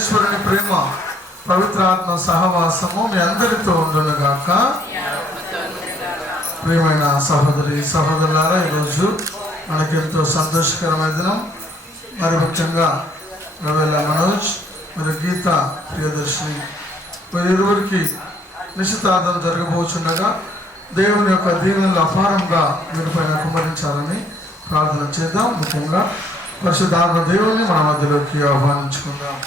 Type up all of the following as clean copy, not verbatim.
సర్వేశ్వరుని ప్రేమ, పవిత్రాత్మ సహవాసము మీ అందరితో ఉండునుగాక. ప్రియమైన సహోదరి సహోదరులారా, ఈరోజు మనకెంతో సంతోషకరమైన దినం. మరి ముఖ్యంగా రవేల మనోజ్ మరి గీత ప్రియదర్శిని వీరిరువురికి నిశ్చితార్థం జరగబోచుండగా దేవుని యొక్క దీవెనలు అపారంగా వీరిపైన కుమ్మరించాలని ప్రార్థన చేద్దాం. ముఖ్యంగా పరిశుద్ధాత్మ దేవుని మన మధ్యలోకి ఆహ్వానించుకుందాం.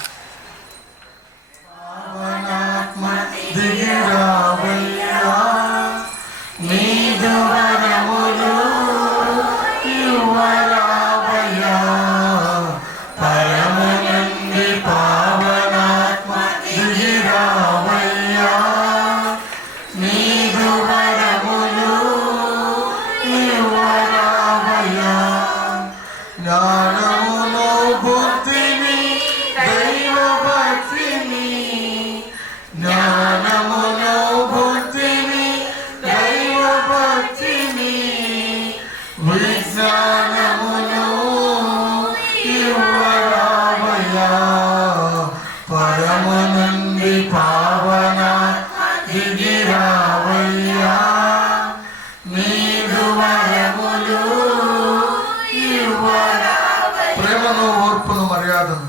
ప్రేమను, ఓర్పును, మర్యాదను,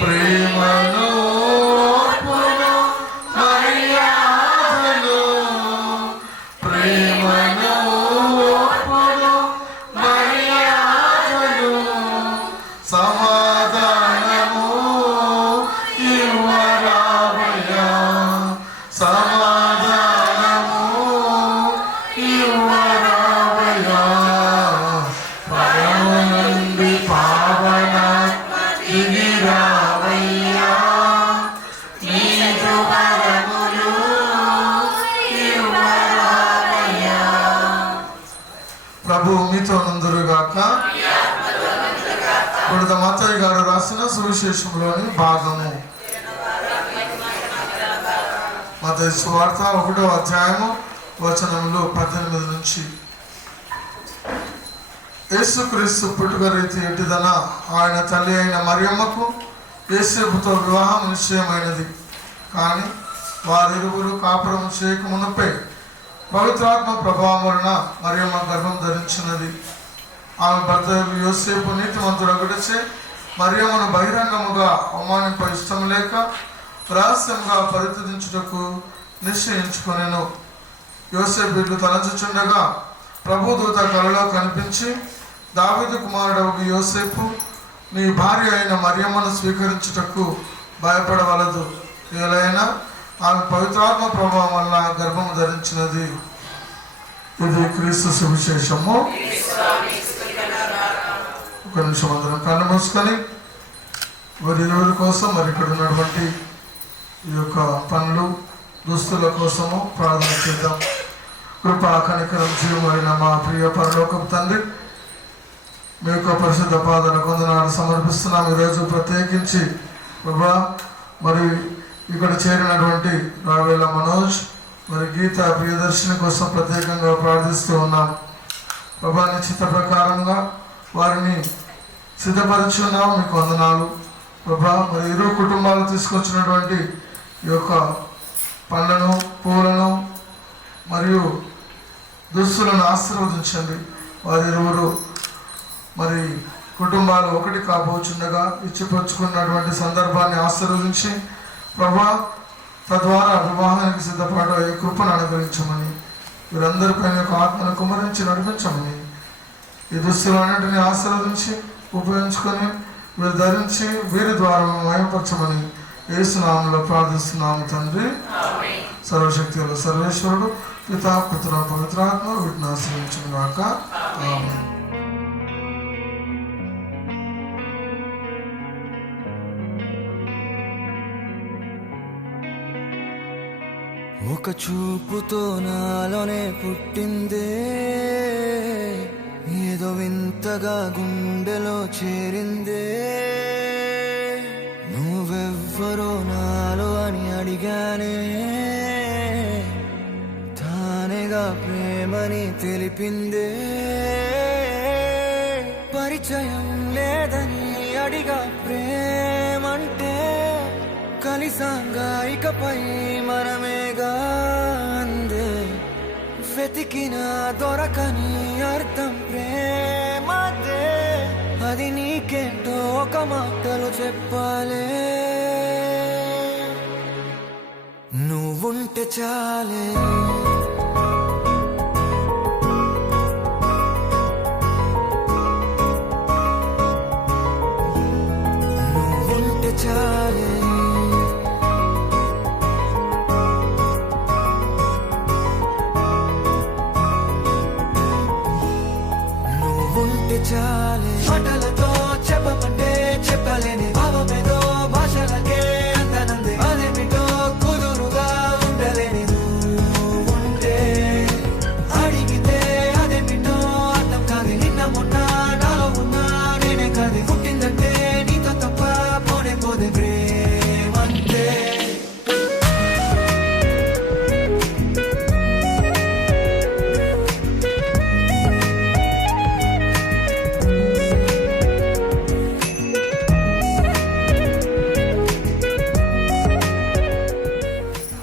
ప్రేమను, ఓర్పును, మర్యాదను, ప్రేమను, ఓర్పును, మర్యాదను, సమాధానము ఇవ్వరావయ్యా, సమాధానము ఇవ్వరావయ్యా. పరము నుండి పావన దిగిరావయ్యా, నీదు వరములు ఇవ్వరావయ్యా. ప్రభువు మీతో నందురుగాక. బుడద మత్తయి గారు రాసిన సువిశేషంలోని భాగము. మత్తయి సువార్త 1వ అధ్యాయము వచనములు 18 నుంచి. యేసుక్రీస్తు పుట్టుక రీతి ఎట్టిదన ఆయన తల్లి అయిన మరియమ్మకు యేసేపుతో వివాహం నిశ్చయమైనది. కానీ వారిరువురు కాపురం చేయకమునుపై పవిత్రాత్మ ప్రభావం వలన మరియమ్మ గర్భం ధరించినది. ఆమె భర్త యోసేపు నీతిమంతుడొకటిచే మరియమ్మను బహిరంగముగా అవమానింప ఇష్టం లేక రహస్యంగా పరిత్యజించుటకు నిశ్చయించుకొనెను. యోసేపు ఇట్లు తలంచుచుండగా ప్రభుదూత కలలో కనిపించి, దావీదు కుమారుడగు యోసేపు, నీ భార్య అయిన మరియమ్మను స్వీకరించుటకు భయపడవలదు. ఏలైనా ఆమె పవిత్రాత్మ ప్రభావం వల్ల గర్భము ధరించినది. ఇది క్రీస్తు సువిశేషము. ఒక నిమిషం అందరం కన్ను మూసుకొని వారి కోసం మరి ఇక్కడ ఉన్నటువంటి ఈ యొక్క పనులు దుస్తుల కోసము ప్రార్థన చేద్దాం. కృపా కనికరం జీవమైన మా ప్రియ పరలోకపు తండ్రి, మీ యొక్క పరిశుద్ధ పాదన వందనాలు సమర్పిస్తున్నాం. ఈరోజు ప్రత్యేకించి ప్రభా మరి ఇక్కడ చేరినటువంటి రావేల మనోజ్ మరి గీత ప్రియదర్శిని కోసం ప్రత్యేకంగా ప్రార్థిస్తూ ఉన్నాం. ప్రభా నిశ్చిత ప్రకారంగా వారిని సిద్ధపరిచి ఉన్నాం. మీకు వందనాలు ప్రభా. మరి ఇరు కుటుంబాలు తీసుకొచ్చినటువంటి ఈ యొక్క పండ్లను, పూలను మరియు దుస్తులను ఆశీర్వదించండి. వారిరువురు మరి కుటుంబాలు ఒకటి కాబోచుండగా ఇచ్చిపుచ్చుకున్నటువంటి సందర్భాన్ని ఆశీర్వదించి ప్రభా తద్వారా వివాహానికి సిద్ధపడే కృపను అనుగ్రహించమని, వీరందరిపైన యొక్క ఆత్మను కుమరించి నడిపించమని, ఈ దుస్తులన్నింటినీ ఆశీర్వదించి ఉపయోగించుకొని వీరు ధరించి వీరి ద్వారా మహిమపరచమని యేసు నామములో ప్రార్థిస్తున్నాము తండ్రి. సర్వశక్తి గల సర్వేశ్వరుడు పితా పుత్ర పవిత్రాత్మ వీటిని ఆశ్రయించును గాక. ఆమేన్. ఒక చూపుతో నాలోనే పుట్టిందే, ఏదో వింతగా గుండెలో చేరిందే. నువ్వెవ్వరో నాలో అని అడిగానే, తానేగా ప్రేమని తెలిపిందే. పరిచయం లేదని అడిగా ప్రేమంటే, కలిసాంగా ఇకపై మనమేగా అందే వెతికిన దొరకని అర్థం ప్రేమదే అది నీకేంటో ఒక మాటలు చెప్పాలే నువ్వుంటే చాలే నువ్వుంటే చాలే నువ్వుంటే చాలే మాటలతో చెప్పమంటే చెప్పలేని భావమేదో భాషలకే అందనందే అదేమిటో కుదురుగా ఉండలేని నువ్వుంటే అడిగితే అదేమిటో అర్థం కాదు నిన్న మొన్న నాలో ఉన్నా నేనే కాదు పుట్టిందంటే నీతో తప్ప పోనే పోదే ప్రేమంతే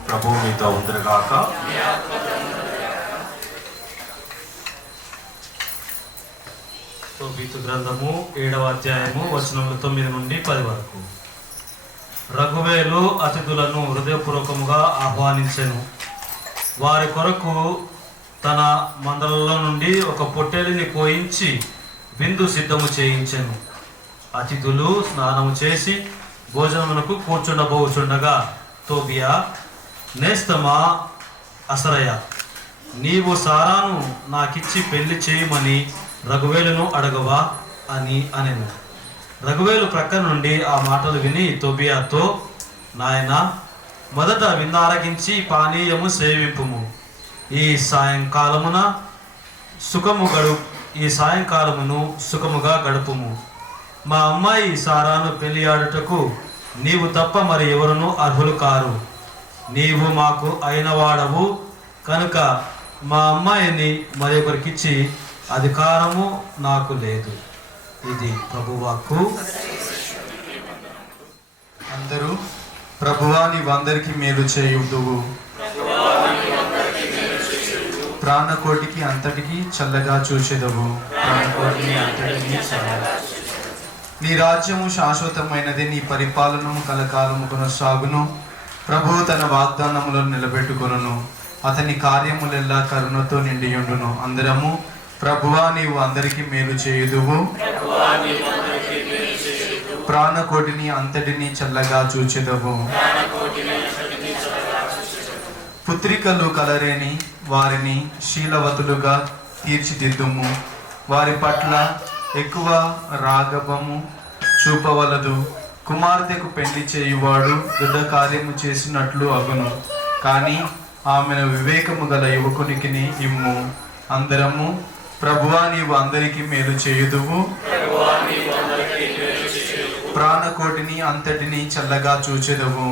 ప్రభు మీతో ఉందిగాక. తోబీతు గ్రంథము 7వ అధ్యాయము వచనములు 9 నుండి 10 వరకు. రఘువేలు అతిథులను హృదయపూర్వకముగా ఆహ్వానించెను. వారి కొరకు తన మందలలో నుండి ఒక పొట్టేలిని కోయించి విందు సిద్ధము చేయించెను. అతిథులు స్నానము చేసి భోజనమునకు కూర్చుండబోచుండగా తోబియా, నేస్తమా అసరయ, నీవు సారాను నాకిచ్చి పెళ్లి చేయమని రఘువేలును అడగవా అని అనెను. రఘువేలు ప్రక్క నుండి ఆ మాటలు విని తోబియాతో, నాయనా, మొదట విందారగించి పానీయము సేవింపుము. ఈ సాయంకాలమును సుఖముగా గడుపుము. మా అమ్మాయి సారాను పెళ్లియాడుటకు నీవు తప్ప మరి ఎవరునూ అర్హులు కారు. నీవు మాకు అయినవాడవు కనుక మా అమ్మాయిని మరొకరికిచ్చి అధికారము నాకు లేదు. ఇది ప్రభువాక్కు. అందరూ ప్రభువా నీవందరికీ మేలు చేయుదువు, ప్రాణకోటికి అంతటికి చల్లగా చూచెదవు. నీ రాజ్యము శాశ్వతమైనది, నీ పరిపాలనము కలకాలము కొనసాగును. ప్రభువు తన వాగ్దానములను నిలబెట్టుకొనును, అతని కార్యములెల్లా కరుణతో నిండియుండును. అందరము ప్రభువా నీవు అందరికీ మేలు చేయుదువు, ప్రాణకోటిని అంతటిని చల్లగా చూచెదవు. పుత్రికలు కలరేని వారిని శీలవతులుగా తీర్చిదిద్దుము. వారి పట్ల ఎక్కువ రాగభము చూపవలదు. కుమార్తెకు పెళ్లి చేయువాడు దృఢ కార్యము చేసినట్లు అగును, కానీ ఆమెను వివేకము గల యువకునికి ఇమ్ము. అందరము ప్రభువా నీవు అందరికీ మేలు చేయుదువు, ప్రాణకోటిని అంతటిని చల్లగా చూచెదవు.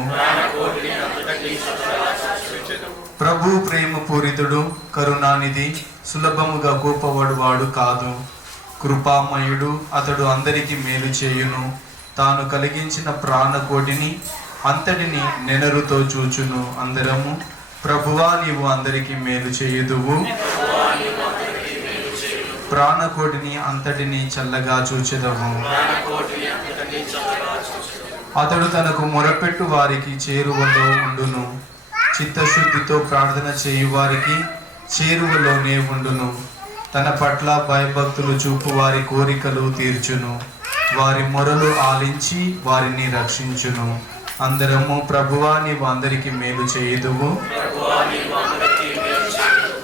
ప్రభు ప్రేమ పూరితుడు, కరుణానిధి, సులభముగా కోపవడువాడు కాదు. కృపామయుడు, అతడు అందరికీ మేలు చేయును. తాను కలిగించిన ప్రాణకోటిని అంతటిని నెనరుతో చూచును. అందరము ప్రభువా నీవు అందరికీ మేలు చేయుదువు, ప్రాణకోటిని అంతటిని చల్లగా చూచెదవు. అతడు తనకు మొరపెట్టు వారికి చేరువలో ఉండును. చిత్తశుద్ధితో ప్రార్థన చేయు వారికి చేరువలోనే ఉండును. తన పట్ల భయభక్తులు చూపు వారి కోరికలు తీర్చును. వారి మొరలు ఆలించి వారిని రక్షించును. అందరము ప్రభువా నీవు అందరికీ మేలు చేయుదువు,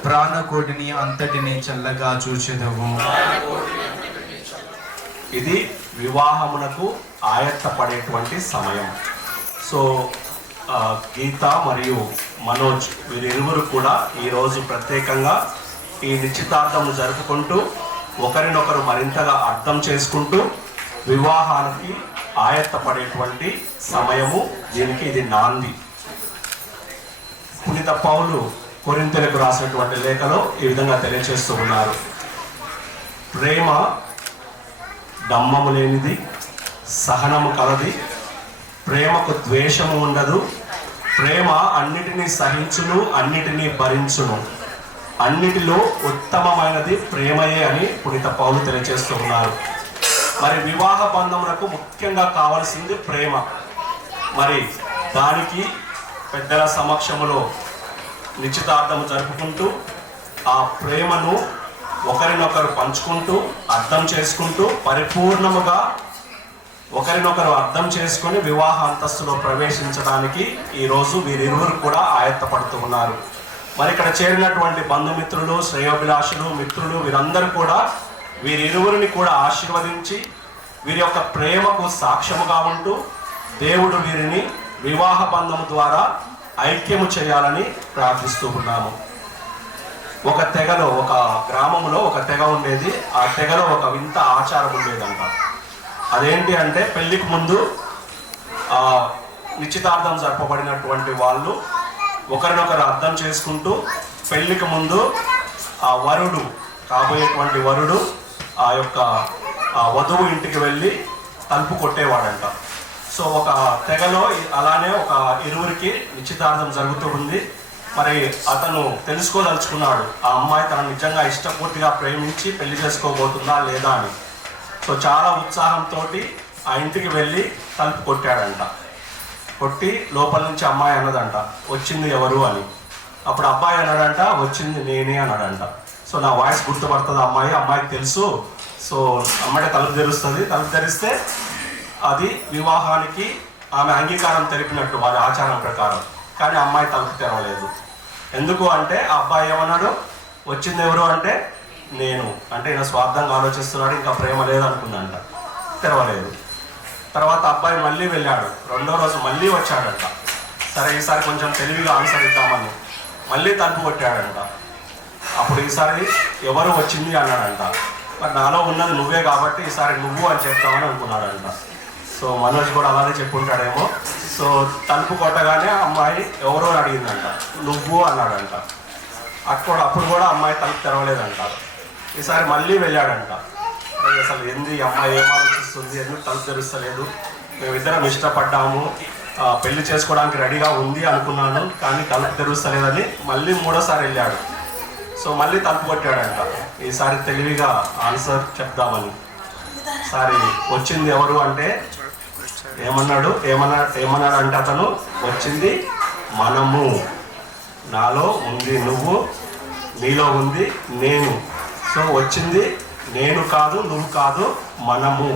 ప్రాణకోటిని అంతటిని చల్లగా చూచెదవు. ఇది వివాహమునకు ఆయత్తపడేటువంటి సమయం. సో గీత మరియు మనోజ్ వీరిరువురు కూడా ఈరోజు ప్రత్యేకంగా ఈ నిశ్చితార్థము జరుపుకుంటూ ఒకరినొకరు మరింతగా అర్థం చేసుకుంటూ వివాహానికి ఆయత్తపడేటువంటి సమయము. దీనికి ఇది నాంది. పునీత పౌలు కొరింథీయులకు రాసినటువంటి లేఖలో ఈ విధంగా తెలియజేస్తూ ఉన్నారు. ప్రేమ దమ్మము లేనిది, సహనము కలది, ప్రేమకు ద్వేషము ఉండదు, ప్రేమ అన్నిటినీ సహించును, అన్నిటినీ భరించును, అన్నిటిలో ఉత్తమమైనది ప్రేమయే అని పునీత పౌలు తెలియజేస్తూ ఉన్నారు. మరి వివాహ బంధములకు ముఖ్యంగా కావాల్సింది ప్రేమ. మరి దానికి పెద్దల సమక్షములో నిశ్చితార్థము జరుపుకుంటూ ఆ ప్రేమను ఒకరినొకరు పంచుకుంటూ అర్థం చేసుకుంటూ పరిపూర్ణముగా ఒకరినొకరు అర్థం చేసుకొని వివాహ అంతస్తులో ప్రవేశించడానికి ఈరోజు వీరిరువురు కూడా ఆయత్తపడుతూ ఉన్నారు. మరి ఇక్కడ చేరినటువంటి బంధుమిత్రులు, శ్రేయోభిలాషులు, మిత్రులు వీరందరూ కూడా వీరిరువురిని కూడా ఆశీర్వదించి వీరి యొక్క ప్రేమకు సాక్ష్యముగా ఉంటూ దేవుడు వీరిని వివాహ బంధము ద్వారా ఐక్యము చేయాలని ప్రార్థిస్తూ ఉన్నాము. ఒక తెగలో, ఒక గ్రామంలో ఒక తెగ ఉండేది. ఆ తెగలో ఒక వింత ఆచారం ఉండేదంట. అదేంటి అంటే పెళ్లికి ముందు నిశ్చితార్థం జరపబడినటువంటి వాళ్ళు ఒకరినొకరు అర్థం చేసుకుంటూ పెళ్లికి ముందు ఆ వరుడు, కాబోయేటువంటి వరుడు ఆ యొక్క వధువు ఇంటికి వెళ్ళి తలుపు కొట్టేవాడంట. సో ఒక తెగలో అలానే ఒక ఇరువురికి నిశ్చితార్థం జరుగుతూ ఉంది. మరి అతను తెలుసుకోదలుచుకున్నాడు ఆ అమ్మాయి తను నిజంగా ఇష్టపూర్తిగా ప్రేమించి పెళ్లి చేసుకోబోతుందా లేదా అని. సో చాలా ఉత్సాహంతో ఆ ఇంటికి వెళ్ళి తలుపు కొట్టాడంట. కొట్టి లోపల నుంచి అమ్మాయి అన్నదంట, వచ్చింది ఎవరు అని. అప్పుడు అబ్బాయి అన్నాడంట, వచ్చింది నేనే అన్నాడంట. సో నా వాయిస్ గుర్తుపడుతుంది అమ్మాయికి తెలుసు. సో అమ్మాయి తలుపు తెరుస్తుంది. తలుపు తెరిస్తే అది వివాహానికి ఆమె అంగీకారం తెలిపినట్టు వారి ఆచారం ప్రకారం. కానీ అమ్మాయి తలుపు తెరవలేదు. ఎందుకు అంటే ఆ అబ్బాయి ఏమన్నాడు, వచ్చింది ఎవరు అంటే నేను, అంటే ఈయన స్వార్థంగా ఆలోచిస్తున్నాడు, ఇంకా ప్రేమ లేదనుకుందంట, తెరవలేదు. తర్వాత అబ్బాయి మళ్ళీ వెళ్ళాడు. రెండో రోజు మళ్ళీ వచ్చాడంట. సరే ఈసారి కొంచెం తెలివిగా ఆన్సర్ ఇద్దామని మళ్ళీ తలుపు కొట్టాడంట. అప్పుడు ఈసారి ఎవరు వచ్చింది అన్నాడంట. మరి నాలో ఉన్నది నువ్వే కాబట్టి ఈసారి నువ్వు అని చెప్తామని అనుకున్నాడంట. సో మనోజ్ కూడా అలానే చెప్పుంటాడేమో. సో తలుపు కొట్టగానే అమ్మాయి ఎవరో అడిగిందంట, నువ్వు అన్నాడంట. అప్పుడు కూడా అమ్మాయి తలుపు తెరవలేదంట. ఈసారి మళ్ళీ వెళ్ళాడంట. అసలు ఏంది అమ్మాయి ఏం ఆలోచిస్తుంది, ఎందుకు తలుపు తెరుస్తలేదు, మేమిద్దరం ఇష్టపడ్డాము, పెళ్లి చేసుకోవడానికి రెడీగా ఉంది అనుకున్నాను, కానీ తలుపు తెరుస్తలేదని మళ్ళీ మూడోసారి వెళ్ళాడు. సో మళ్ళీ తలుపు కొట్టాడంట. ఈసారి తెలివిగా ఆన్సర్ చెప్దామని. సారి వచ్చింది ఎవరు అంటే ఏమన్నాడు అంటే అతను, వచ్చింది మనము, నాలో ఉంది నువ్వు, నీలో ఉంది నేను. సో వచ్చింది నేను కాదు, నువ్వు కాదు, మనము.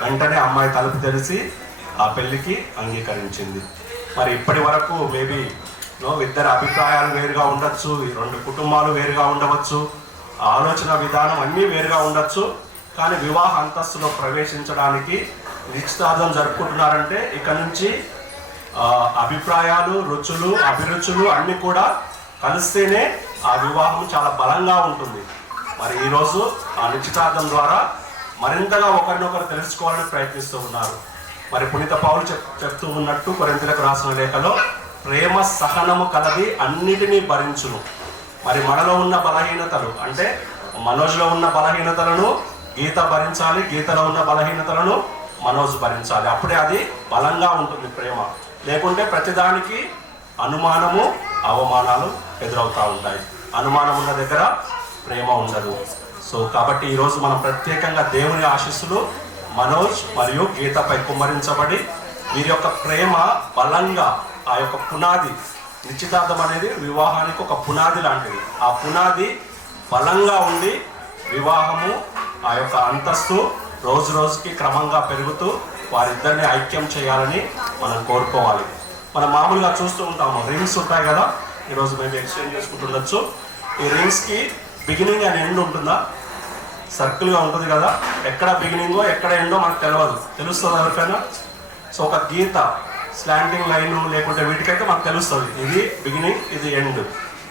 వెంటనే అమ్మాయి తలుపు తెరిచి ఆ పెళ్లికి అంగీకరించింది. మరి ఇప్పటి వరకు మేబీ ఇద్దరు అభిప్రాయాలు వేరుగా ఉండొచ్చు, ఈ రెండు కుటుంబాలు వేరుగా ఉండవచ్చు, ఆలోచన విధానం అన్నీ వేరుగా ఉండొచ్చు. కానీ వివాహ అంతస్తులో ప్రవేశించడానికి నిశ్చితార్థం జరుపుకుంటున్నారంటే ఇక నుంచి అభిప్రాయాలు, రుచులు, అభిరుచులు అన్నీ కూడా కలిస్తేనే ఆ వివాహం చాలా బలంగా ఉంటుంది. మరి ఈరోజు ఆ నిశ్చితార్థం ద్వారా మరింతగా ఒకరినొకరు తెలుసుకోవాలని ప్రయత్నిస్తూ ఉన్నారు. మరి పునీత పౌలు చెప్తూ ఉన్నట్టు కొరింథీయులకు రాసిన లేఖలో, ప్రేమ సహనము కలది, అన్నిటినీ భరించును. మరి మనలో ఉన్న బలహీనతలు అంటే మనోజ్లో ఉన్న బలహీనతలను గీత భరించాలి, గీతలో ఉన్న బలహీనతలను మనోజ్ భరించాలి. అప్పుడే అది బలంగా ఉంటుంది ప్రేమ. లేకుంటే ప్రతిదానికి అనుమానము, అవమానాలు ఎదురవుతూ ఉంటాయి. అనుమానం ఉన్న దగ్గర ప్రేమ ఉండదు. సో కాబట్టి ఈరోజు మనం ప్రత్యేకంగా దేవుని ఆశీస్సులు మనోజ్ మరియు గీతపై కుమ్మరించబడి వీరి యొక్క ప్రేమ బలంగా ఆ యొక్క పునాది, నిశ్చితార్థం అనేది వివాహానికి ఒక పునాది లాంటిది. ఆ పునాది బలంగా ఉండి వివాహము ఆ యొక్క అంతస్తు రోజు రోజుకి క్రమంగా పెరుగుతూ వారిద్దరిని ఐక్యం చేయాలని మనం కోరుకోవాలి. మనం మామూలుగా చూస్తూ ఉంటాము, రింగ్స్ ఉంటాయి కదా, ఈరోజు మేము ఎక్స్చేంజ్ చేసుకుంటుండొచ్చు. ఈ రింగ్స్కి బిగినింగ్ అండ్ ఎండ్ ఉంటుందా? సర్కిల్గా ఉంటుంది కదా, ఎక్కడ బిగినింగో ఎక్కడ ఎండో మనకు తెలుస్తుంది ఎవరికైనా? సో ఒక గీత, స్లాంటింగ్ లైన్ లేకుంటే వీటికైతే మనకు తెలుస్తుంది ఇది బిగినింగ్, ఇది ఎండ్.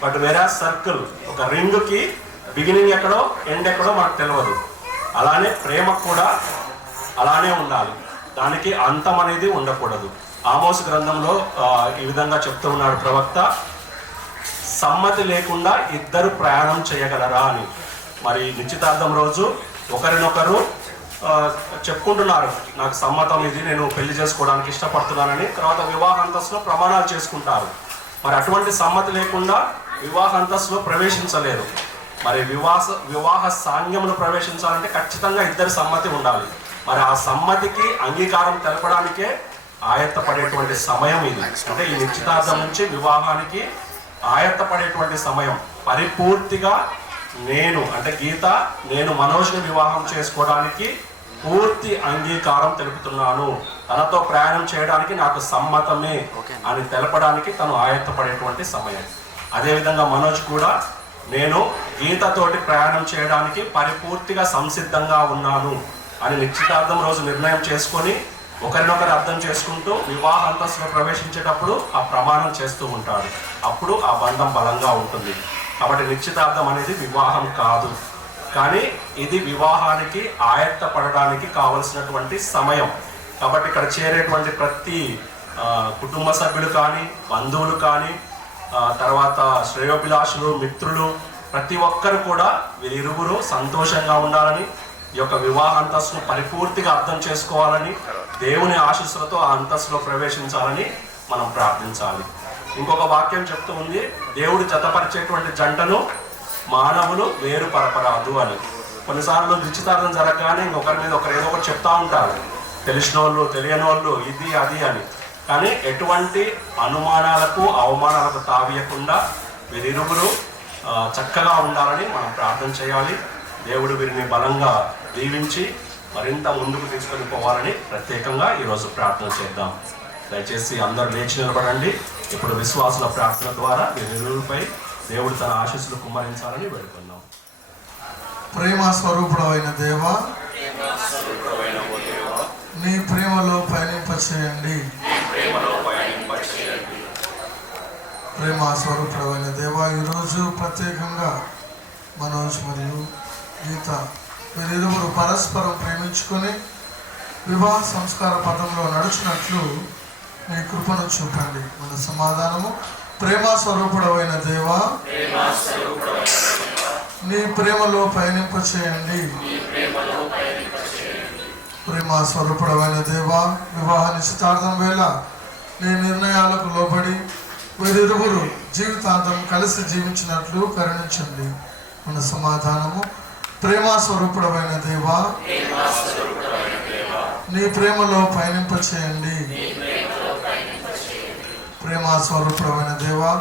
బట్ వేరే సర్కిల్, ఒక రింగ్కి బిగినింగ్ ఎక్కడో ఎండ్ ఎక్కడో మనకు తెలియదు. అలానే ప్రేమ కూడా అలానే ఉండాలి, దానికి అంతం అనేది ఉండకూడదు. ఆమోస్ గ్రంథంలో ఈ విధంగా చెప్తూ ఉన్నాడు ప్రవక్త, సమ్మతి లేకుండా ఇద్దరు ప్రయాణం చేయగలరా అని. మరి నిశ్చితార్థం రోజు ఒకరినొకరు చెప్పుకుంటున్నారు, నాకు సమ్మతం ఇది, నేను పెళ్లి చేసుకోవడానికి ఇష్టపడుతున్నానని. తర్వాత వివాహ అంతస్తులో ప్రమాణాలు చేసుకుంటారు. మరి అటువంటి సమ్మతి లేకుండా వివాహ అంతస్తులో ప్రవేశించలేరు. మరి వివాహ సాంగ్యంలో ప్రవేశించాలంటే ఖచ్చితంగా ఇద్దరి సమ్మతి ఉండాలి. మరి ఆ సమ్మతికి అంగీకారం తెలపడానికే ఆయత్తపడేటువంటి సమయం ఇది. అంటే ఈ నిశ్చితార్థం నుంచి వివాహానికి ఆయత్తపడేటువంటి సమయం. పరిపూర్తిగా నేను అంటే గీత, నేను మనోజ్ని వివాహం చేసుకోవడానికి పూర్తి అంగీకారం తెలుపుతున్నాను, తనతో ప్రయాణం చేయడానికి నాకు సమ్మతమే అని తెలపడానికి తను ఆయత్తపడేటువంటి సమయం. అదేవిధంగా మనోజ్ కూడా నేను గీతతోటి ప్రయాణం చేయడానికి పరిపూర్తిగా సంసిద్ధంగా ఉన్నాను అని నిశ్చితార్థం రోజు నిర్ణయం చేసుకొని ఒకరినొకరు అర్థం చేసుకుంటూ వివాహ అంతస్తులో ప్రవేశించేటప్పుడు ఆ ప్రమాణం చేస్తూ ఉంటాడు. అప్పుడు ఆ బంధం బలంగా ఉంటుంది. కాబట్టి నిశ్చితార్థం అనేది వివాహం కాదు, కానీ ఇది వివాహానికి ఆయత్తపడడానికి కావలసినటువంటి సమయం. కాబట్టి ఇక్కడ చేరేటువంటి ప్రతి కుటుంబ సభ్యులు కానీ, బంధువులు కానీ, తర్వాత శ్రేయోభిలాషులు, మిత్రులు, ప్రతి ఒక్కరు కూడా వీరిరువురు సంతోషంగా ఉండాలని, ఈ యొక్క వివాహ అంతస్తును పరిపూర్తిగా అర్థం చేసుకోవాలని, దేవుని ఆశీస్సులతో ఆ అంతస్తులో ప్రవేశించాలని మనం ప్రార్థించాలి. ఇంకొక వాక్యం చెప్తూ ఉంది, దేవుడు జతపరిచేటువంటి జంటను మానవులు వేరుపరపరాదు అని. కొన్నిసార్లు నిశ్చితార్థం జరగగానే ఇంకొకరి మీద ఒకరు ఏదో ఒకటి చెప్తా ఉంటారు, తెలిసిన వాళ్ళు తెలియని వాళ్ళు, ఇది అది అని. కానీ ఎటువంటి అనుమానాలకు అవమానాలకు తావీయకుండా వీరిరువురు చక్కగా ఉండాలని మనం ప్రార్థన చేయాలి. దేవుడు వీరిని బలంగా దీవించి మరింత ముందుకు తీసుకొని పోవాలని ప్రత్యేకంగా ఈరోజు ప్రార్థన చేద్దాం. దయచేసి అందరూ లేచి నిలబడండి. ఇప్పుడు విశ్వాసుల ప్రార్థన ద్వారా వీరిరువురిపై దేవుడు తన ఆశీస్సులు కుమ్మరించాలని వేడుకుందాం. ప్రేమ స్వరూపుడైన దేవా, నీ ప్రేమలో పయనింపచేయండి. ప్రేమ స్వరూపుడైన దేవా, ఈరోజు ప్రత్యేకంగా మనోజ్ మరియు గీత వీరిరువురు పరస్పరం ప్రేమించుకొని వివాహ సంస్కార పదంలో నడుచున్నట్లు మీ కృపను చూపండి. మన సమాధానము. ప్రేమ స్వరూపుడైన దేవా, నీ ప్రేమలో పయనింపచేయండి. ప్రేమ స్వరూపుడైన దేవా, వివాహ నిశ్చితార్థం వేళ నీ నిర్ణయాలకు లోబడి వీరిరువురు జీవితాంతం కలిసి జీవించినట్లు కరుణించండి. మన సమాధానము. ప్రేమ స్వరూపుడైన దేవా, నీ ప్రేమలో పయనింపచేయండి. ప్రేమ స్వరూపుడైన దేవా,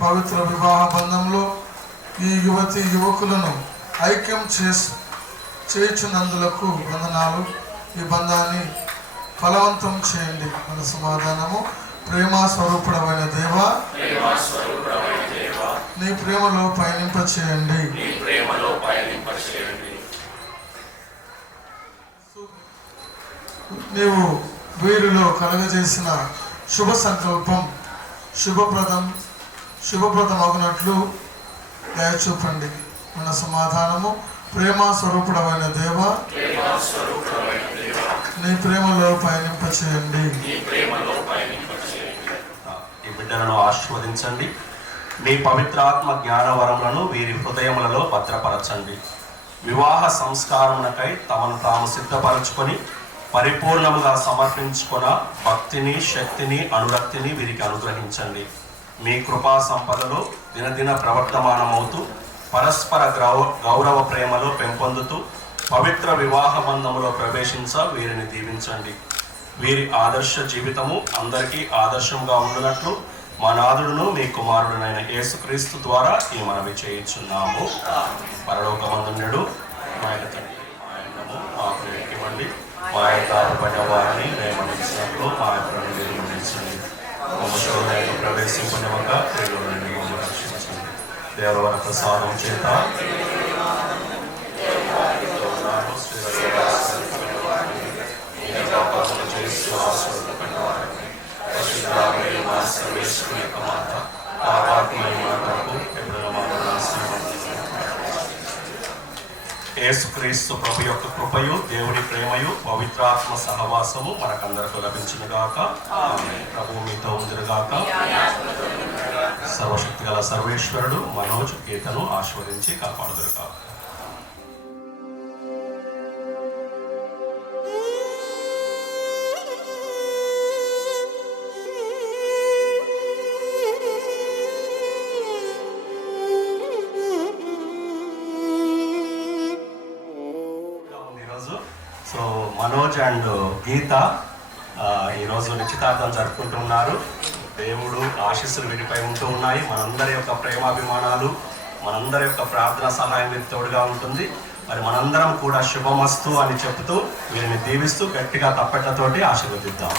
పవిత్ర వివాహ బంధంలో ఈ యువతి యువకులను ఐక్యం చేయుచున్నందులకు వందనాలు. ఈ బంధాన్ని ఫలవంతం చేయండి. మన సమాధానము. ప్రేమ స్వరూపుడైన దేవా, నీ ప్రేమలో పయనింపచేయండి. నీవు వీరిలో కలగజేసిన శుభ సంకల్పం శుభప్రదం అగునట్లు దయచూపండి. మన సమాధానము. ప్రేమ స్వరూపుడైన దేవా, నీ ప్రేమలో పయనింపచేయండి. ఈ బిడ్డలను ఆశీర్వదించండి. మీ పవిత్రాత్మ జ్ఞానవరములను వీరి హృదయములలో భద్రపరచండి. వివాహ సంస్కారమునకై తమను తాము సిద్ధపరచుకొని పరిపూర్ణముగా సమర్పించుకున్న భక్తిని, శక్తిని, అనురక్తిని వీరికి అనుగ్రహించండి. మీ కృపా సంపదలో దినదిన ప్రవర్తమానమవుతూ పరస్పర గౌరవ ప్రేమలో పెంపొందుతూ పవిత్ర వివాహ బంధములో ప్రవేశించ వీరిని దీవించండి. వీరి ఆదర్శ జీవితము అందరికీ ఆదర్శంగా ఉండునట్లు మా నాథుడును మీ కుమారుడునైన యేసుక్రీస్తు ద్వారా ఈ మనవి చేయించున్నాము. పరలోకమందుండు మా యొక్క తండ్రి, ఆయనము మాకు ఇవ్వండి. మా యొక్క పడిన వారిని నియమించినట్లు మా యొక్క నిర్మించండి. మమ్మల్ని ప్రవేశింపనివ్వక క్రియలో నుండి మమ్మల్ని రక్షించండి. దేవర ప్రసాదం చేత యేసుక్రీస్తు ప్రభు యొక్క కృపయు, దేవుని ప్రేమయు, పవిత్రాత్మ సహవాసము మనకందరకు లభించునుగాక. ప్రభు మీతో ఉందిరుగాక. సర్వశక్తి గల సర్వేశ్వరుడు మనోజ్ గీతను ఆశీర్వదించి కాపాడుదురుగాక. సో మనోజ్ అండ్ గీత ఈరోజు నిశ్చితార్థం జరుపుకుంటున్నారు. దేవుడు ఆశీస్సులు వీటిపై ఉంటూ ఉన్నాయి. మనందరి యొక్క ప్రేమాభిమానాలు, మనందరి యొక్క ప్రార్థన సహాయం వీరికి తోడుగా ఉంటుంది. మరి మనందరం కూడా శుభమస్తు అని చెబుతూ వీరిని దీవిస్తూ గట్టిగా తప్పట్లతోటి ఆశీర్వదిద్దాం.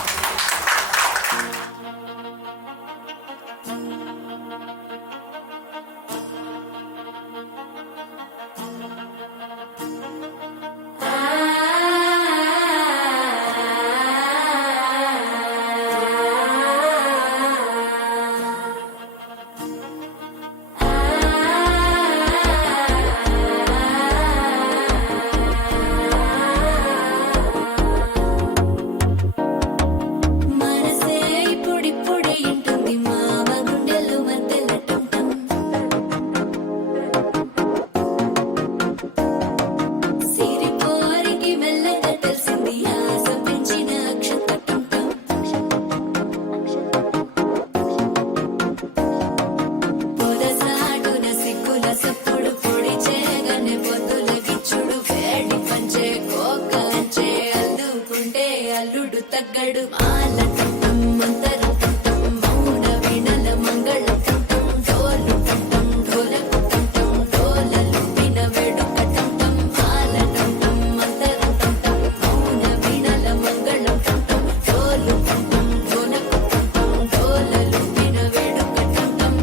మనసే ఇప్పుడిప్పుడే ఇంటుంది మామ గుండెల్లో మధ్యల టంటం. సిరిపోరికి మెల్లగా తెలిసింది ఆశ పెంచిన అక్షత టంటం. పొదసాటున సిగ్గుల సప్పుడు పొడి చేయగానే పొద్దుల గిచ్చుడు వేడి పంచే కోకలంచే అల్లుకుంటే అల్లుడు తగ్గడు మాల టంటం మంతరం టంటం మౌన వీణల మంగళం టంటం డోలు టంటం ఢోలకు టంటం డోలలు విన వేడుక టంటం మాల టంటం మంతరం టంటం మౌన వీణల మంగళం టంటం డోలు టంటం ఢోలకు టంటం డోలలు విన వేడుక టంటం.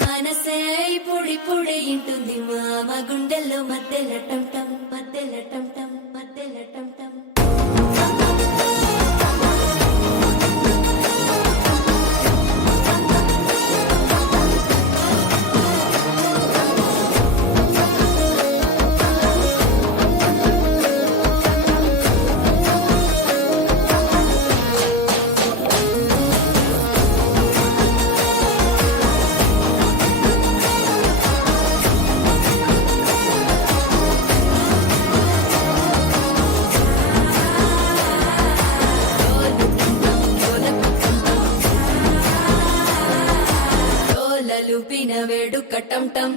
మనసే ఇప్పుడిప్పుడే ఇంటుంది మామ గుండెల్లో మధ్యల టంటం మధ్యల టంటం మధ్యల టంటం. డోలలు పిన వేడుక టంటం.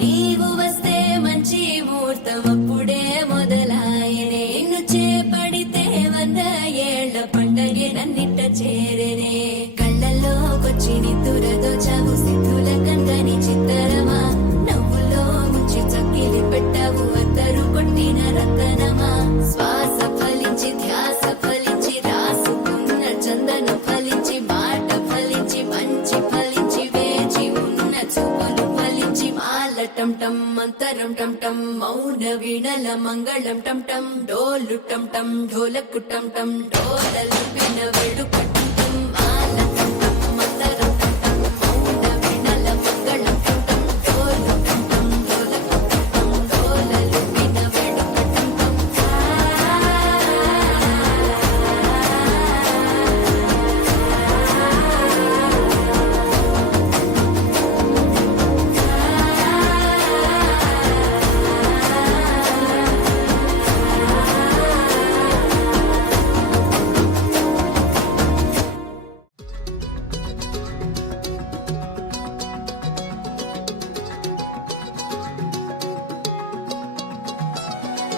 నీవు వస్తే మంచి ముహూర్తం అప్పుడే మొదలాయనే. నిన్ను చేపడితే 100 ఏళ్ల పండగే నన్నిట్ట చేరేనే. కళ్ళల్లోకొచ్చి నిద్దురదోచావు సిద్ధుల కందని చిత్తరమా. నవ్వులో ముంచి చక్కిలి పెట్టావు అద్దరు కొట్టిన రతనమా. శ్వాస ఫలించి ధ్యాస ఫలించి రాసుకున్న చందన ఫలించి మాట ఫలించి మంచి ఫలించి వేచి ఉన్న చూపులు ఫలించి మాల టంటం మంతరం టంటం మౌన వీణల మంగళం టంటం డోలు టంటం ఢోలకు టంటం డోలలు విన వేడుక టంటం మాల టంటం మంతరం టంటం మౌన వీణల మంగళం టంటం డోలు టంటం ఢోలకు టంటం డోలలు విన వేడుక టంటం.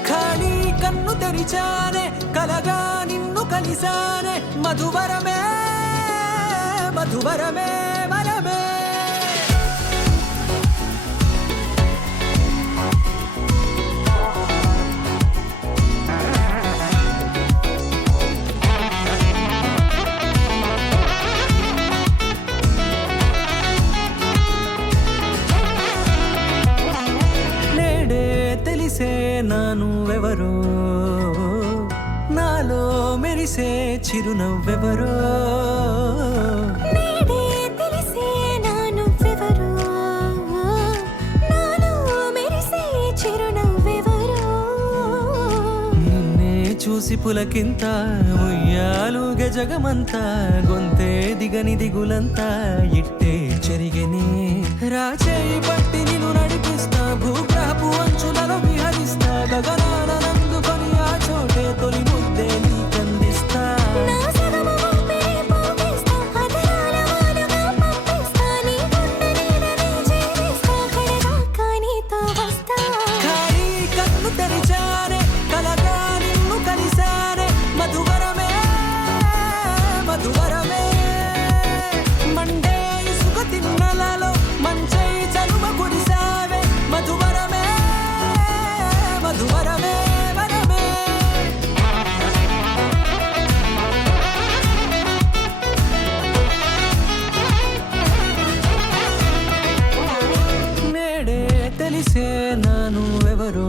ఖాళీ కన్ను తెరిచానే కలగా నిన్ను కలిసానే మధువరమే మధువరమే వరమే. నేడే తెలిసే నానువెవరో నాలో మెరిసే చిరునవ్వెవరో. నేడే తెలిసే నానువ్వెవరో నాలో మెరిసే చిరునవ్వెవరో. నిన్నే చూసి పులకింత ఉయ్యాలుగే జగమంతా గొంతే దిగని దిగులంతా ఇట్టే చెరిగెనే రాచేయి పట్టి నిన్ను నడిపిస్తా భూగ్రహపు అంచులలో విహరిస్తా గగనాన నందుకొని ఆ చోటే తొలి ముద్దే నీకందిస్తా నా సగము ఊపిరి పోగిస్తా అధరాల వాలుగా పంపిస్తా నీ గుండె నీడనే చేరిస్తా కడదాకా నీతో వస్తా ఖాళీ కన్ను తెరిచానే కలగా నిన్ను కలిసానే మధువరమే మధువరమే మండే ఇసుక తిన్నలలో మంచై చలువ కురిసావే మధువరమే మధువరమే వరమే నేడే తెలిసే నాను ఎవరో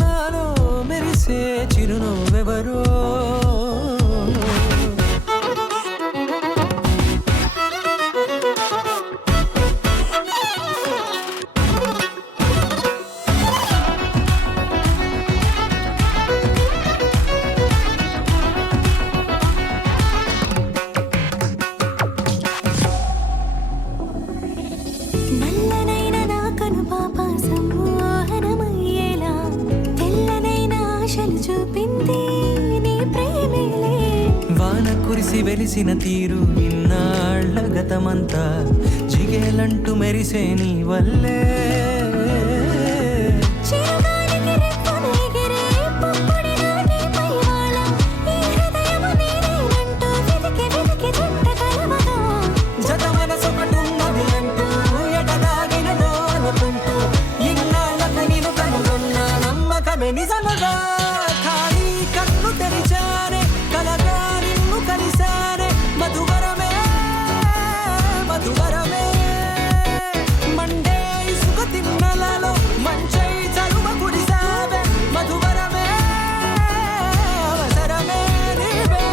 నాలో మెరిసే చిరునవ్వెవరో నల్లనైన నా కనుపాప సమ్మోహనమయ్యేలా తెల్లనైన ఆశలు చూపింది నీ ప్రేమేలే వాన కురిసి వెలిసిన తీరు ఇన్నాళ్ళ గతమంతా జిగేలంటూ మెరిసే నీ వల్లే చిరుగాలికి రెప్పున ఎగిరే పుప్పొడిగా నీపై వాలా ఈ హృదయము నీదేనంటూ వెతికి వెతికి చుట్ట కలవగా జత మనసొకటున్నది అంటూ ఎటదాగినదో అనుకుంటూ ఇన్నాళ్ళకు నేను కనుగొన్న నమ్మకమే నిజముగా ఖాళీ కన్ను తెరిచానే కలగా నిన్ను కలిసానే మధువరమే మధువరమే మండే ఇసుక తిన్నలలో మంచై చలువ కురిసావే మధువరమే అవసరమే నీవే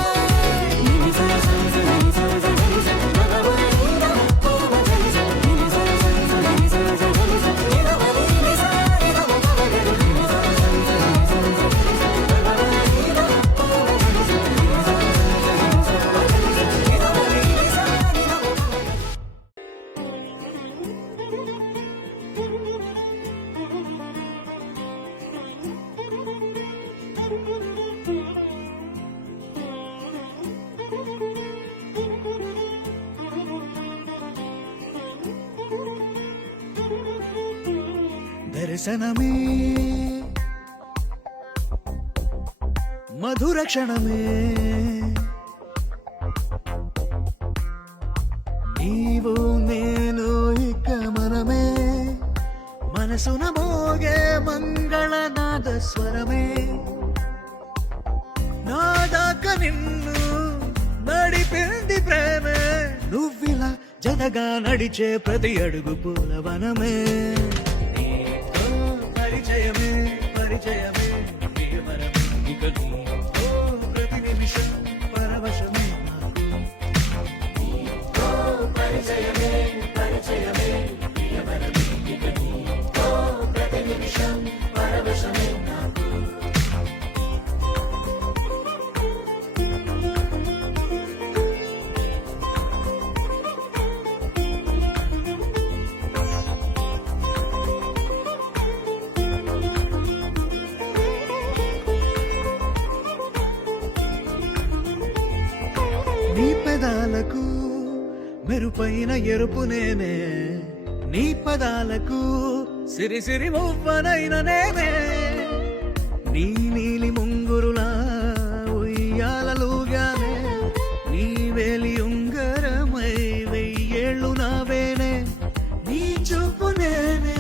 దర్శనమే మధుర క్షణమే నీవు నేను ఇక మనమే మనసున మోగే మంగళనాద స్వరమే నాదాక నిన్ను నడిపింది ప్రేమే నువ్విలా జతగా నడిచే ప్రతి అడుగు పూలవనమే నీతో పరిచయమే పరిచయమే ప్రియవరమే ఇక నీతో ప్రతి నిమిషం పరవశమే నాకు నీతో పరిచయమే పరిచయమే ప్రియవరమే ఇక నీతో ప్రతి నిమిషం పరవశమే నాకు నీ పెదాలకు మెరుపైన ఎరుపు నేనే నీ పదాలకు సిరి సిరి మువ్వనైన నేనే నీ నీలి ముంగురులా ఉయ్యాలలుగానే నీ వేలి ఉంగరమై వెయ్యేళ్ళు నావేనే నీ చూపు నేనే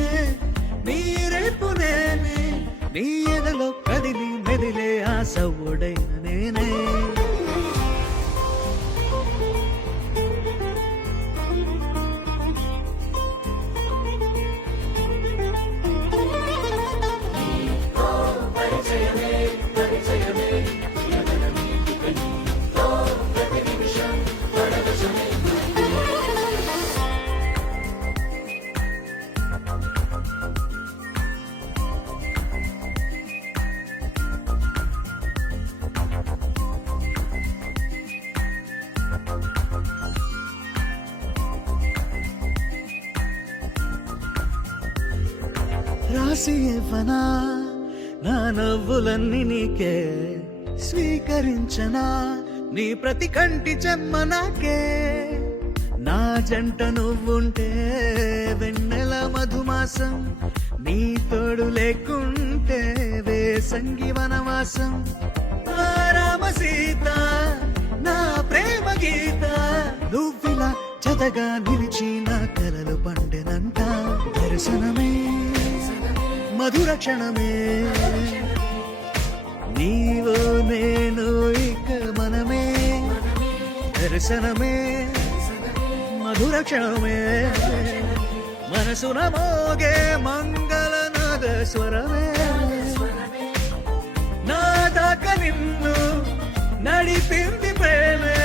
నీ రేపు నేనే నీ ఎదలో కదిలి మెదిలే ఆశ ఒడైన నేనే పరిచయమే రాసి ఇవ్వనా నా నవ్వులన్నీ నీకే స్వీకరించనా నీ ప్రతి కంటి చెమ్మ నాకే నా జంట నువ్వుంటే వెన్నెల మధుమాసం నీ తోడు లేకుంటే వేసంగి వనవాసం ఆ రామ సీత నా ప్రేమ గీత నువ్విలా జతగా నిలిచి నా కలలు పండెనంట దర్శనమే మధుర క్షణమే నీవో నేను ఇక మనమే దర్శనమే మధుర క్షణమే మనసున మోగే మంగళనాద స్వరమే నా దాకా నిన్ను నడిపింది ప్రేమే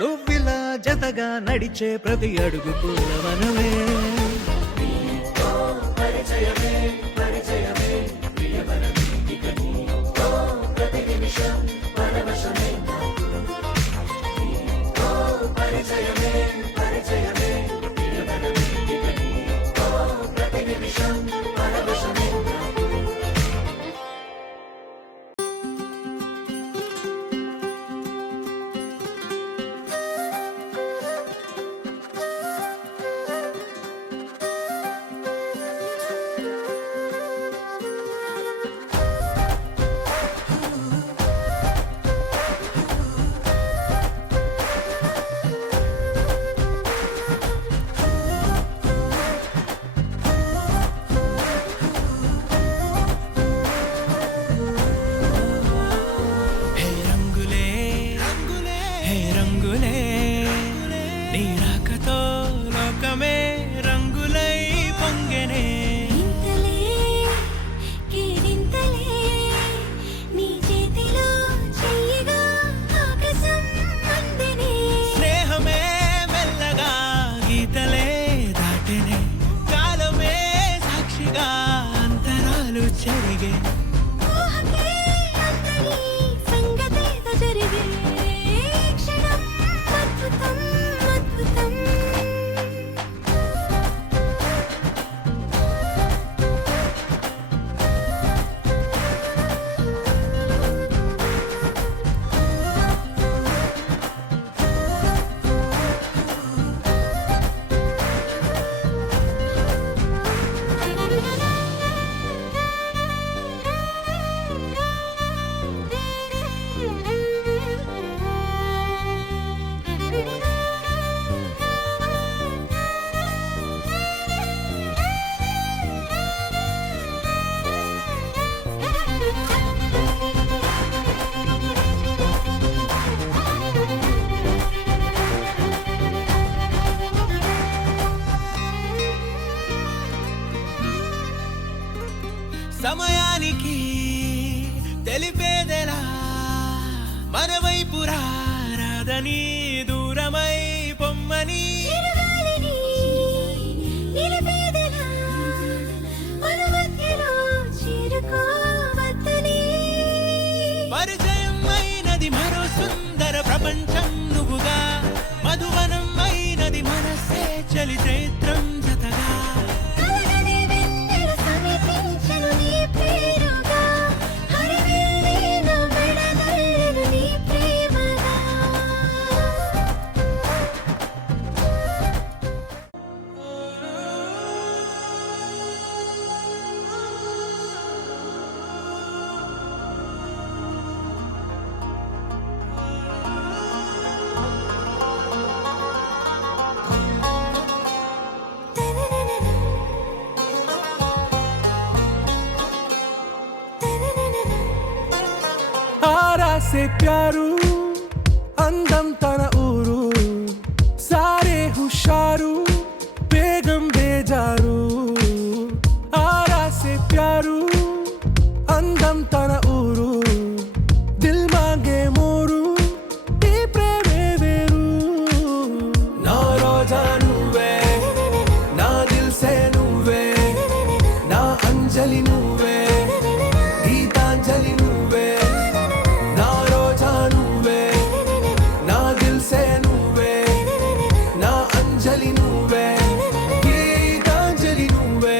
నువ్విలా జతగా నడిచే ప్రతి అడుగు పూలవనమే హే రంగులే హే రంగులే నీ రాకతో లోకమే రంగులై పొంగెనే ఇంతలే కేరింతలే నీ చేతిలో చెయ్యగా ఆకాశం అందెనే స్నేహమే మెల్లగా గీతలే దాటెనే కాలమే సాక్షిగా అంతరాలు చెరిగే ఊహకే అందరి సంగతేదో జరిగే క్షణం అద్భుతం అద్భుతం సమయానికి తెలిపేదెలా మన వైపు రాదని దూరమై పొమ్మని చిరుగాలిని నిలిపేదెలా మన మధ్యలో చేరుకోవద్దని పరిచయం అయినది మరో సుందర ప్రపంచం నువ్వుగా మధువనం అయినది మనసే చలి చైత్రం జతగా కలగని వెన్నెల సమీపించెను నీ పేరుగా హరివిల్లి నా మెడదల్లెను నీ ప్రేమగా आरा से प्यारू అందం తన ఊరు సారే హుషారు బేగం బేజారు ఆరా సే ప్యారు అందం తన ఊరు దిల్ మాంగే మోరు ఈ ప్రేమే వేరు నా రోజా నువ్వే నా దిల్ సే నువ్వే నా అంజలి నువ్వే గీతాంజలి నువ్వే నా రోజా నువ్వే నా దిల్ సే నువ్వే నా అంజలి నువ్వే గీతాంజలి నువ్వే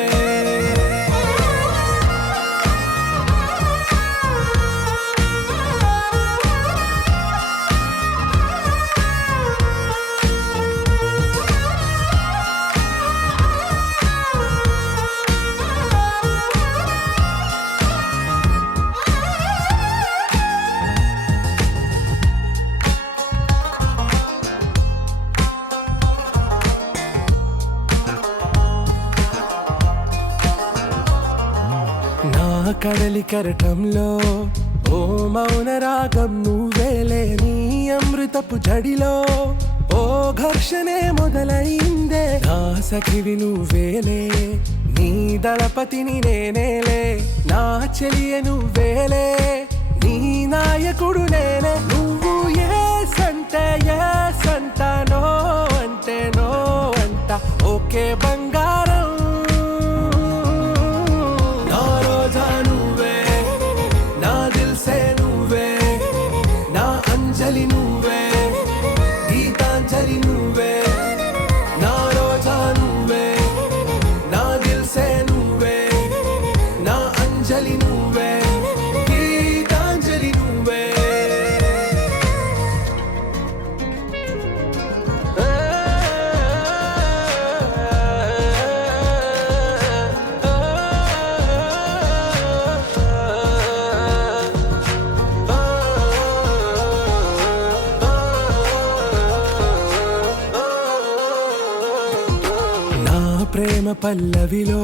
కడలి కెరటంలో ఓ మౌన రాగం నువ్వేలే, నీ అమృతపు జడిలో ఓ ఘర్షణే మొదలైందే, నా సఖివి నువ్వేలే, నీ దళపతిని నేనేలే, నా చెలియ నువ్వేలే, నీ నాయకుడు నేనే, నువ్వు ఏ సంట నో అంటే నో అంట, ఓకే బంగారం. నా రోజా నువ్వే, నా దిల్సే నువ్వే, నా అంజలి నువ్వే, గీతాంజలి నువ్వే, నా రోజా నువ్వే, నా దిల్సే నువ్వే, నా అంజలి నువ్వే, గీతాంజలి నువ్వే. నా ప్రేమ పల్లవిలో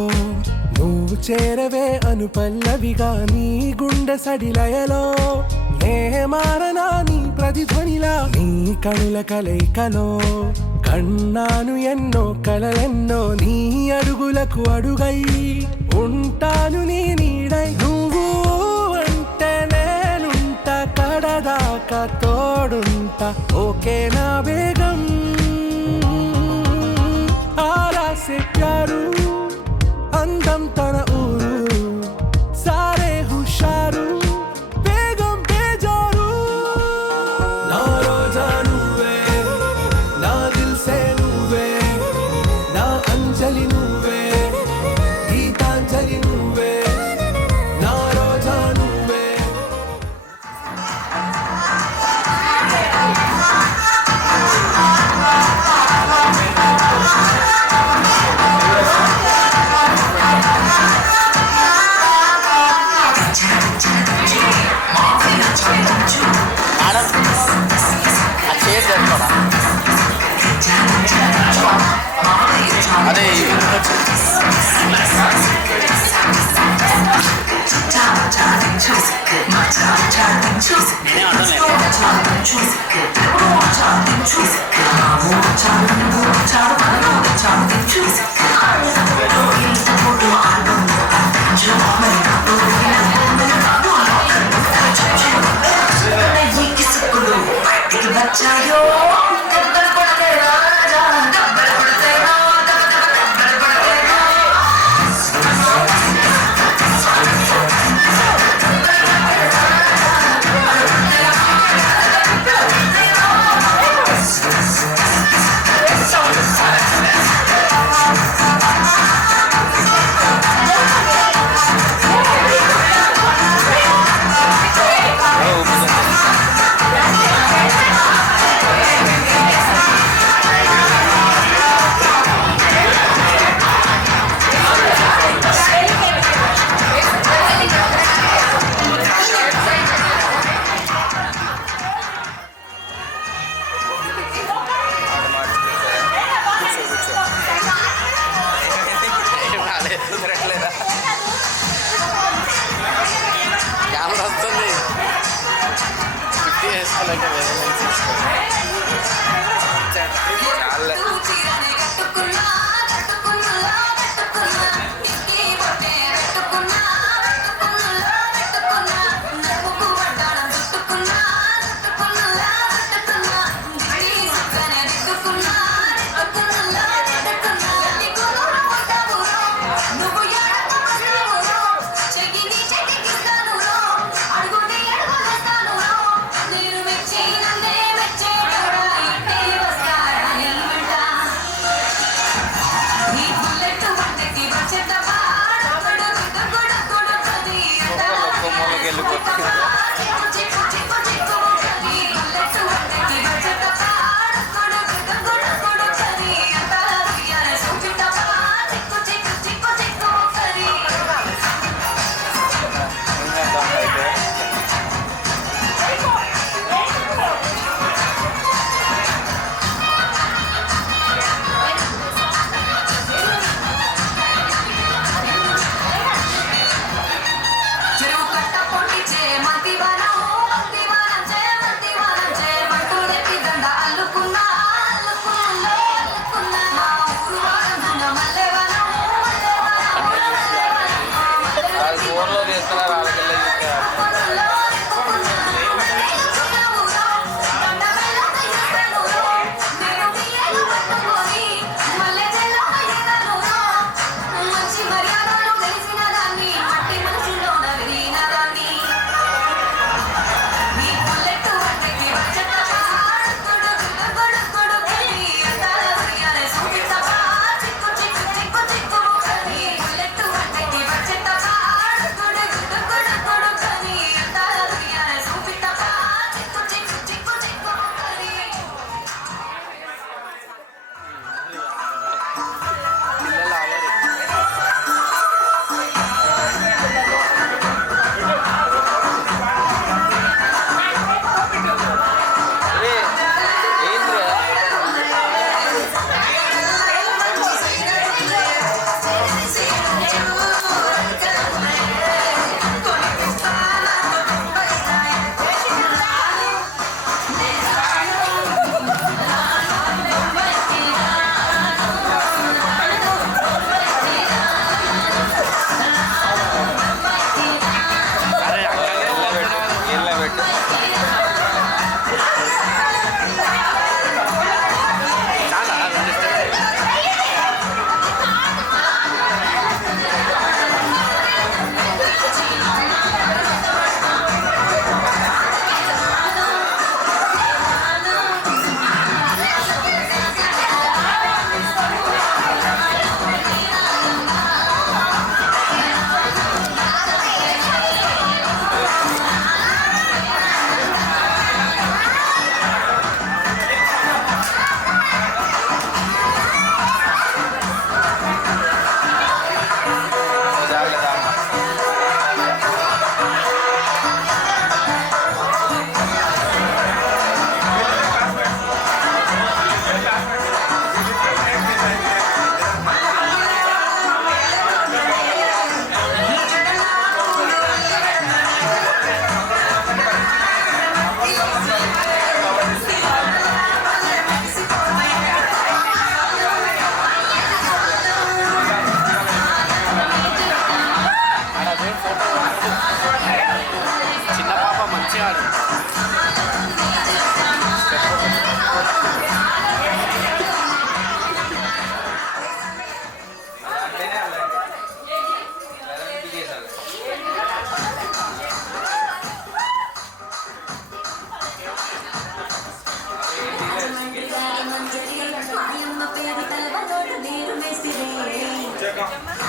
నువ్వు చేరవే అను పల్లవిగా, నీ గుండె సడిలయలో నే మారనా నీ ప్రతిధ్వనిలా, నీ కనుల కలయికలో కన్నాను ఎన్నో కలలెన్నో, నీ అడుగులకు అడుగై ఉంటాను నీ నీడై, నువ్వు అంటే నేనుంట కడదాకా తోడుంటా, ఓకే నా బేగం. आरा से प्यारू అందం తన ఊరు, సారే హుషారు బేగం బేజారు, నా రోజా నువ్వే, నా దిల్సే నువ్వే, నా అంజలి నువ్వే, గీతాంజలి నువ్వే, నా రోజా నువ్వే. కెమెరా వస్తుంది, 50 వేసుకోవాలంటే వేరే లెన్స్ నీ బుల్లెట్ వంటకి వచ్చేద్దామా వచ్చాక